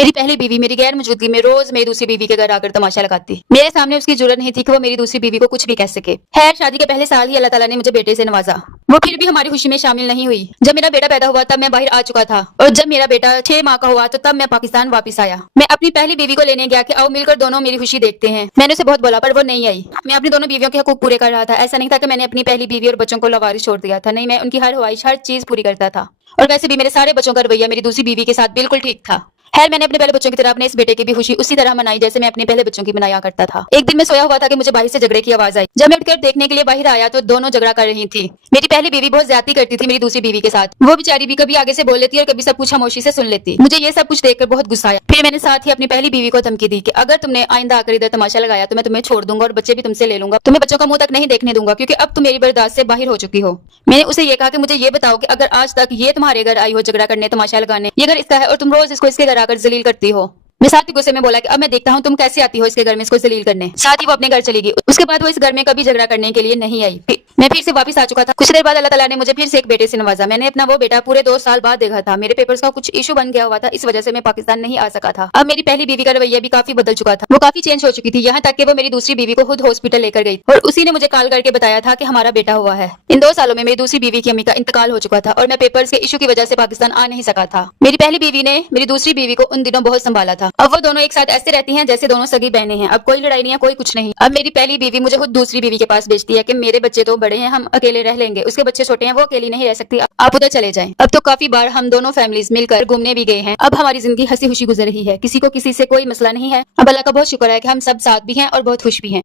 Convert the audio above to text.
मेरी पहली बीवी मेरी गैर मौजूदगी में रोज मेरी दूसरी बीवी के घर आकर तमाशा लगाती। मेरे सामने उसकी जुर्रत नहीं थी कि वो मेरी दूसरी बीवी को कुछ भी कह सके। खैर, शादी के पहले साल ही अल्लाह ताला ने मुझे बेटे से नवाजा। वो फिर भी हमारी खुशी में शामिल नहीं हुई। जब मेरा बेटा पैदा हुआ तब मैं बाहर आ चुका था, और जब मेरा बेटा 6 माह का हुआ तो तब मैं पाकिस्तान वापस आया। मैं अपनी पहली बीवी को लेने गया कि आओ मिलकर दोनों मेरी खुशी देखते हैं। मैंने उसे बहुत बोला पर वो नहीं आई। मैं अपनी दोनों बीवियों के हकूक पूरे कर रहा था। ऐसा नहीं था कि मैंने अपनी पहली बीवी और बच्चों को लवारिस छोड़ दिया था। नहीं, मैं उनकी हर ख्वाहिश, हर चीज पूरी करता था। और वैसे भी मेरे सारे बच्चों का रवैया मेरी दूसरी बीवी के साथ बिल्कुल ठीक था। खैर, मैंने अपने पहले बच्चों की तरह अपने इस बेटे की भी खुशी उसी तरह मनाई जैसे मैं अपने पहले बच्चों की मनाया करता था। एक दिन मैं सोया हुआ था कि मुझे बाहर से झगड़े की आवाज आई। जब मैं उठकर देखने के लिए बाहर आया तो दोनों झगड़ा कर रही थी। मेरी पहली बीवी बहुत ज्यादती करती थी मेरी दूसरी बीवी के साथ। वो बेचारी भी कभी आगे से बोल लेती और कभी सब कुछ खामोशी से सुन लेती। मुझे ये सब कुछ देखकर बहुत गुस्सा आया। फिर मैंने साथ ही अपनी पहली बीवी को धमकी दी कि अगर तुमने आइंदा आकर इधर तमाशा लगाया तो मैं तुम्हें छोड़ दूंगा और बच्चे भी तुमसे ले लूंगा। तुम्हें बच्चों का मुंह तक नहीं देखने दूंगा, क्योंकि अब तुम मेरी बर्दाश्त से बाहर हो चुकी हो। मैंने उसे ये कहा कि मुझे ये बताओ कि अगर आज तक ये तुम्हारे घर आई हो झगड़ा करने, तमाशा लगाने, ये घर इसका है और तुम रोज इसको इसके घर आकर जलील करती हो। मैं साथ ही गुस्से में बोला कि अब मैं देखता हूँ तुम कैसे आती हो इसके घर में इसको जलील करने। साथ ही वो अपने घर चली गई। उसके बाद वो इस घर में कभी झगड़ा करने के लिए नहीं आई। मैं फिर से वापस आ चुका था। कुछ देर बाद अल्लाह ताला ने मुझे फिर से एक बेटे से नवाजा। मैंने अपना वो बेटा पूरे 2 साल बाद देखा था। मेरे पेपर्स का कुछ इशू बन गया हुआ था, इस वजह से मैं पाकिस्तान नहीं आ सका था। अब मेरी पहली बीवी का रवैया भी काफी बदल चुका था। वो काफी चेंज हो चुकी थी, यहाँ तक कि वो मेरी दूसरी बीवी को खुद हॉस्पिटल लेकर गई और उसी ने मुझे कॉल करके बताया था कि हमारा बेटा हुआ है। इन 2 सालों में मेरी दूसरी बीवी की अम्मी का इंतकाल हो चुका था और मैं पेपर्स के इशू की वजह से पाकिस्तान आ नहीं सका था। मेरी पहली बीवी ने मेरी दूसरी बीवी को उन दिनों बहुत संभाला था। अब वो दोनों एक साथ ऐसे रहती हैं जैसे दोनों सगी बहनें हैं। अब कोई लड़ाई नहीं है, कोई कुछ नहीं। अब मेरी पहली बीवी मुझे खुद दूसरी बीवी के पास भेजती है कि मेरे बच्चे तो बड़े हैं, हम अकेले रह लेंगे, उसके बच्चे छोटे हैं, वो अकेली नहीं रह सकती, आप उधर चले जाएं। अब तो काफी बार हम दोनों फैमिलीज मिलकर घूमने भी गए हैं। अब हमारी जिंदगी हंसी खुशी गुजर रही है, किसी को किसी से कोई मसला नहीं है। अब अल्लाह का बहुत शुक्र है कि हम सब साथ भी हैं और बहुत खुश भी हैं।